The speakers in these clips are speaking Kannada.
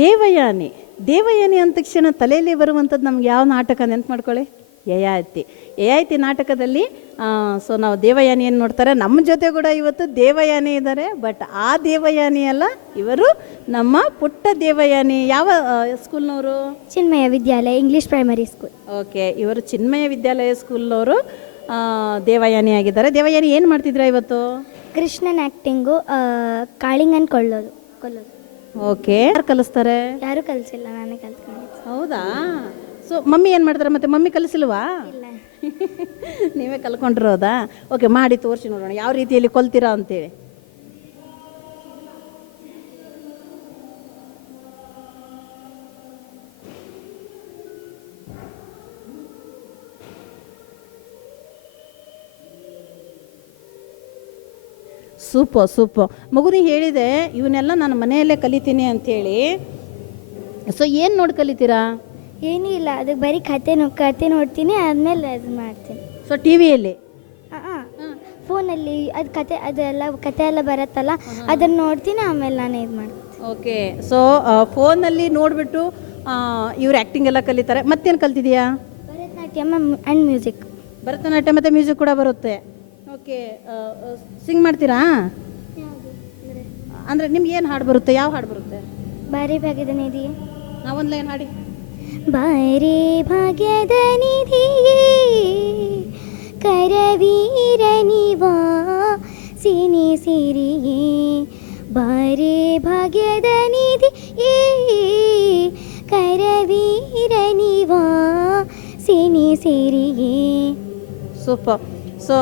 ದೇವಯಾನಿ ದೇವಯಾನಿ ಅಂದ ತಕ್ಷಣ ತಲೆಯಲ್ಲಿ ಬರುವಂಥದ್ದು ನಮ್ಗೆ ಯಾವ ನಾಟಕ ನೆನ್ಪು ಮಾಡ್ಕೊಳ್ಳಿ ಯಯಾತಿ ಯಯಾತಿ ನಾಟಕದಲ್ಲಿ ಸೊ ನಾವು ದೇವಯಾನಿಯನ್ನು ನೋಡ್ತಾರೆ? ನಮ್ಮ ಜೊತೆ ಕೂಡ ಇವತ್ತು ದೇವಯಾನಿ ಇದ್ದಾರೆ ಬಟ್ ಆ ದೇವಯಾನಿ ಅಲ್ಲ ಇವರು ನಮ್ಮ ಪುಟ್ಟ ದೇವಯಾನಿ. ಯಾವ ಸ್ಕೂಲ್ನವರು Chinmaya Vidyalaya English primary school okay ಇವರು ಚಿನ್ಮಯ ವಿದ್ಯಾಲಯ ಸ್ಕೂಲ್ನವರು ದೇವಯಾನಿ ಆಗಿದ್ದಾರೆ. ದೇವಯಾನಿ ಏನು ಮಾಡ್ತಿದ್ರ ಇವತ್ತು? ಕೃಷ್ಣನ್ ಆ್ಯಕ್ಟಿಂಗು ಕಾಳಿಂಗನ್ ಕೊಳ್ಳೋದು ಕೊಲ್ಲೋದು ಓಕೆ. ಯಾರು ಕಲಿಸ್ತಾರೆ? ಯಾರು ಕಲಿಸಿಲ್ಲ ನಾನೇ ಕಲ್ತ್ಕೊಂಡಿದ್ದೆ. ಹೌದಾ? ಸೊ ಮಮ್ಮಿ ಏನು ಮಾಡ್ತಾರೆ? ಮತ್ತೆ ಮಮ್ಮಿ ಕಲಿಸಿಲ್ವಾ? ಇಲ್ಲ. ನೀವೇ ಕಲ್ಕೊಂಡಿರೋದಾ? ಓಕೆ ಮಾಡಿ ತೋರಿಸಿ ನೋಡೋಣ. ಯಾವ ರೀತಿಯಲ್ಲಿ ಕೊಲ್ತೀರಾ ಅಂತೇಳಿ. ಸೂಪು ಸೂಪು ಮಗುನಿಗೆ ಹೇಳಿದೆ ಇವನ್ನೆಲ್ಲ ನಾನು ಮನೆಯಲ್ಲೇ ಕಲಿತೀನಿ ಅಂಥೇಳಿ ಸೊ ಏನು ನೋಡಿ ಕಲಿತೀರಾ? ಏನೂ ಇಲ್ಲ ಅದಕ್ಕೆ ಬರೀ ಕತೆ ನೋ ಕತೆ ನೋಡ್ತೀನಿ ಆದಮೇಲೆ ಅದು ಮಾಡ್ತೀನಿ. ಸೊ ಟಿ ವಿಯಲ್ಲಿ ಫೋನಲ್ಲಿ ಅದು ಕತೆ ಅದೆಲ್ಲ ಕತೆ ಎಲ್ಲ ಬರುತ್ತಲ್ಲ ಅದನ್ನು ನೋಡ್ತೀನಿ ಆಮೇಲೆ ನಾನು ಇದು ಮಾಡ್ತೀನಿ. ಓಕೆ. ಸೊ ಫೋನಲ್ಲಿ ನೋಡಿಬಿಟ್ಟು ಇವ್ರು ಆ್ಯಕ್ಟಿಂಗ್ ಎಲ್ಲ ಕಲಿತಾರೆ. ಮತ್ತೇನು ಕಲ್ತಿದೀಯಾ? Bharatanatyam and music. ಭರತನಾಟ್ಯ ಮತ್ತು ಮ್ಯೂಸಿಕ್ ಕೂಡ ಬರುತ್ತೆ. ಓಕೆ ಸಿಂಗ್ ಮಾಡ್ತೀರಾ? ಅಂದರೆ ನಿಮ್ಗೆ ಏನು ಹಾಡು ಬರುತ್ತೆ? ಯಾವ ಹಾಡು ಬರುತ್ತೆ? ಬಾರಿ ಭಾಗ್ಯದ ನಿಧಿ. ನಾವೊಂದು ಲೈನ್ ಹಾಡಿ. ಬಾರಿ ಭಾಗ್ಯದ ನಿಧಿ ಕರವೀರ ನಿವಾ ಸಿನಿ ಸಿರಿಯೇ ಬಾರಿ ಭಾಗ್ಯದ ನಿಧಿ ಕರವೀರ ನಿವಾ ಸಿನಿ ಸಿರಿಯೇ ಸೂಪರ್. ಸೊ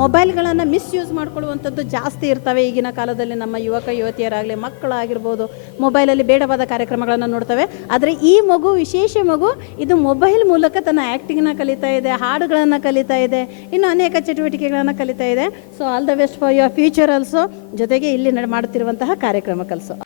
ಮೊಬೈಲ್ಗಳನ್ನು ಮಿಸ್ಯೂಸ್ ಮಾಡ್ಕೊಳ್ಳುವಂಥದ್ದು ಜಾಸ್ತಿ ಇರ್ತವೆ ಈಗಿನ ಕಾಲದಲ್ಲಿ ನಮ್ಮ ಯುವಕ, ಯುವತಿಯರಾಗಲಿ, ಮಕ್ಕಳಾಗಿರ್ಬೋದು. ಮೊಬೈಲಲ್ಲಿ ಬೇಡವಾದ ಕಾರ್ಯಕ್ರಮಗಳನ್ನು ನೋಡ್ತವೆ. ಆದರೆ ಈ ಮಗು, ವಿಶೇಷ ಮಗು, ಇದು ಮೊಬೈಲ್ ಮೂಲಕ ತನ್ನ ಆ್ಯಕ್ಟಿಂಗ್ನ ಕಲಿತಾ ಇದೆ, ಹಾಡುಗಳನ್ನು ಕಲಿತಾ ಇದೆ, ಇನ್ನು ಅನೇಕ ಚಟುವಟಿಕೆಗಳನ್ನು ಕಲಿತಾ ಇದೆ. So all the best for your future also ಜೊತೆಗೆ ಇಲ್ಲಿ ಮಾಡುತ್ತಿರುವಂತಹ ಕಾರ್ಯಕ್ರಮ ಕಲಿಸೋ.